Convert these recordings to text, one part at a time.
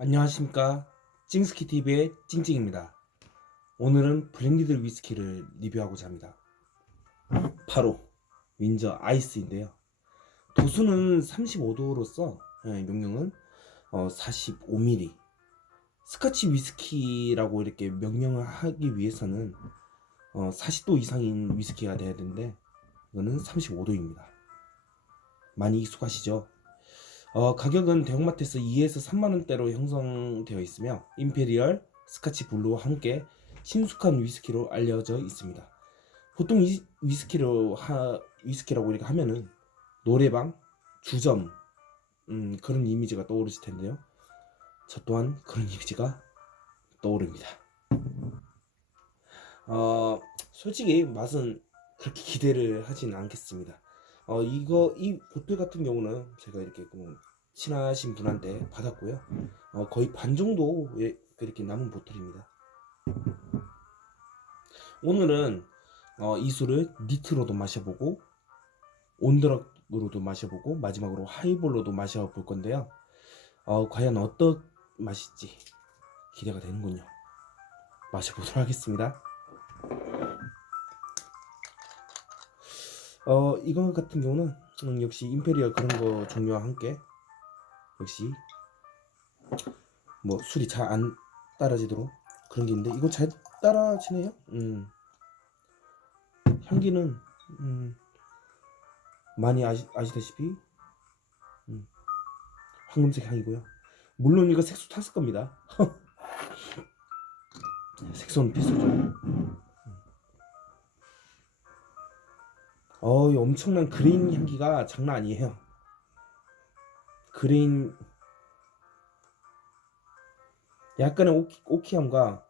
안녕하십니까. 찡스키TV의 찡찡입니다. 오늘은 브랜디드 위스키를 리뷰하고자 합니다. 바로 윈저 아이스인데요. 도수는 35도로서 명령은 45ml 스카치 위스키라고 이렇게 명명을 하기 위해서는 40도 이상인 위스키가 돼야 되는데 이거는 35도입니다. 많이 익숙하시죠? 어, 가격은 대형마트에서 2에서 3만 원대로 형성되어 있으며 임페리얼, 스카치 블루와 함께 신숙한 위스키로 알려져 있습니다. 보통 이 위스키로 하, 위스키라고 이렇게 하면은 노래방, 주점 음, 그런 이미지가 떠오르실 텐데요. 저 또한 그런 이미지가 떠오릅니다. 어, 솔직히 맛은 그렇게 기대를 하진 않겠습니다. 어 이거 이 보틀 같은 경우는 제가 이렇게 좀 친하신 분한테 받았고요. 어 거의 반 정도 이렇게 남은 보틀입니다. 오늘은 어, 이 술을 니트로도 마셔보고 온드락으로도 마셔보고 마지막으로 하이볼로도 마셔볼 건데요. 어, 과연 어떤 맛일지 기대가 되는군요. 마셔보도록 하겠습니다. 어 이거 같은 경우는 음, 역시 임페리얼 그런 거 종류와 함께 역시 뭐 술이 잘 안 따라지도록 그런 게 있는데 이거 잘 따라지네요. 음 향기는 음 많이 아시, 아시다시피 음, 황금색 향이고요. 물론 이거 색소 탔을 겁니다. 색소는 필수죠. 어, 이 엄청난 그레인 향기가 장난 아니에요. 그레인 약간의 오키, 오키함과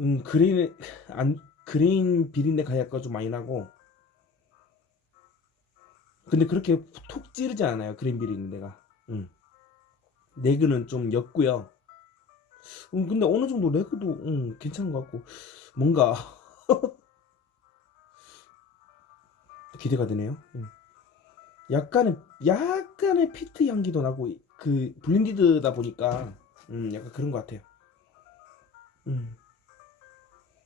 음 그레인 안 그레인 비린내가 약간 좀 많이 나고 근데 그렇게 톡 찌르지 않아요 그레인 비린내가. 음. 레그는 좀 옅고요. 음 근데 어느 정도 레그도 음 괜찮은 것 같고 뭔가 기대가 되네요. 음. 약간의 약간의 피트 향기도 나고 그 블렌디드다 보니까 음 약간 그런 것 같아요. 음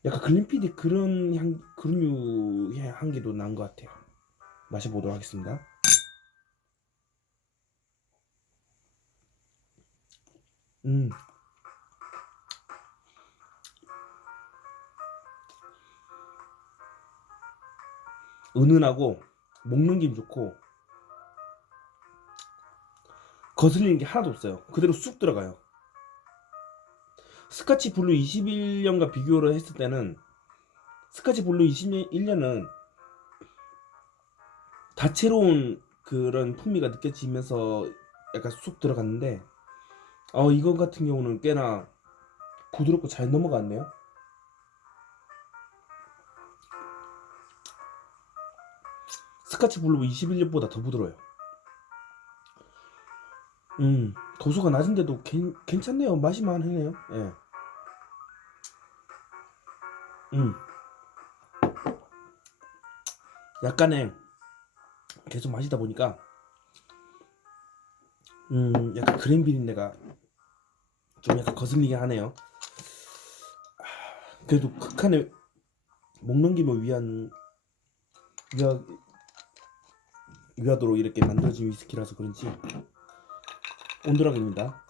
약간 글린피디 그런 향 그런 유 향기도 난 것 같아요. 마셔보도록 하겠습니다. 음 은은하고 먹는 김 좋고 거슬리는 게 하나도 없어요. 그대로 쑥 들어가요. 스카치 블루 21년과 비교를 했을 때는 스카치 블루 21년은 다채로운 그런 풍미가 느껴지면서 약간 쑥 들어갔는데 어 이거 같은 경우는 꽤나 부드럽고 잘 넘어갔네요. 스카치 블루 21년보다 더 부드러워요. 음, 도수가 낮은데도 괜, 괜찮네요. 마실만 하네요. 예. 음. 약간의 계속 마시다 보니까 음, 약간 그랜 비린내가 좀 약간 거슬리게 하네요. 그래도 극한의 먹는 김을 위한 위하, 위하도록 이렇게 만들어진 위스키라서 그런지 온도락입니다.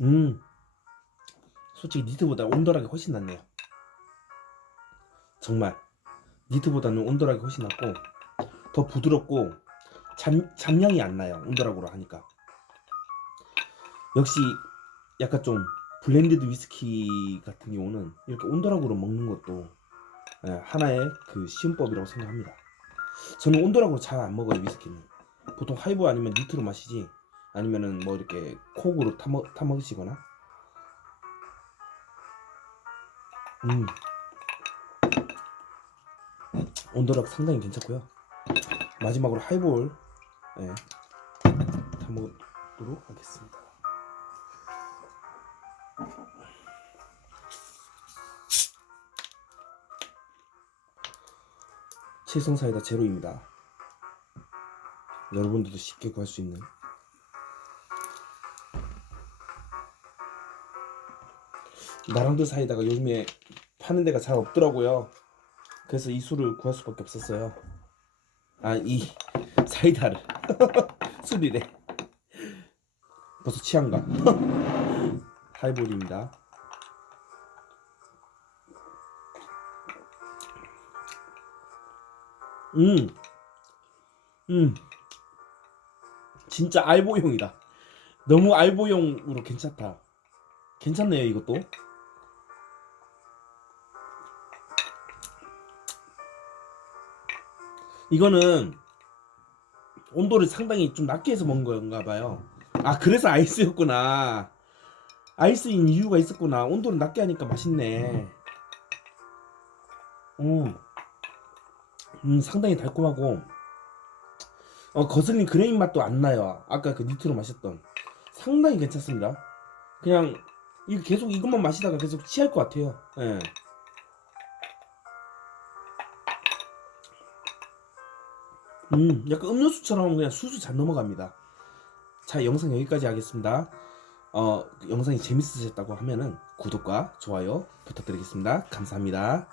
음, 솔직히 니트보다 온도락이 훨씬 낫네요. 정말 니트보다는 온도락이 훨씬 낫고 더 부드럽고 잠, 잠량이 안 나요 온도락으로 하니까. 역시 약간 좀 블렌디드 위스키 같은 경우는 이렇게 온도락으로 먹는 것도 예, 하나의 그 시음법이라고 생각합니다. 저는 온도락으로 잘 안 먹어요 위스키는. 보통 하이보 아니면 니트로 마시지 아니면은 뭐 이렇게 콕으로 타먹, 타먹으시거나. 음. 온도락 상당히 괜찮고요 마지막으로 하이볼 예, 네, 담으도록 하겠습니다. 칠성사이다 제로입니다. 여러분들도 쉽게 구할 수 있는 나랑도 사이다가 요즘에 파는 데가 잘 없더라고요. 그래서 이 술을 구할 수밖에 없었어요. 아, 이 사이다를 술이래. 벌써 취한가? 하이볼입니다. 음, 음, 진짜 알보용이다. 너무 알보용으로 괜찮다. 괜찮네요, 이것도. 이거는 온도를 상당히 좀 낮게 해서 먹은 건가 봐요. 아, 그래서 아이스였구나. 아이스인 이유가 있었구나. 온도를 낮게 하니까 맛있네. 음, 음 상당히 달콤하고, 어, 거슬린 그레인 맛도 안 나요. 아까 그 니트로 마셨던. 상당히 괜찮습니다. 그냥, 계속 이것만 마시다가 계속 취할 것 같아요. 예. 음, 약간 음료수처럼 그냥 술술 잘 넘어갑니다. 자, 영상 여기까지 하겠습니다. 어, 영상이 재밌으셨다고 하면은 구독과 좋아요 부탁드리겠습니다. 감사합니다.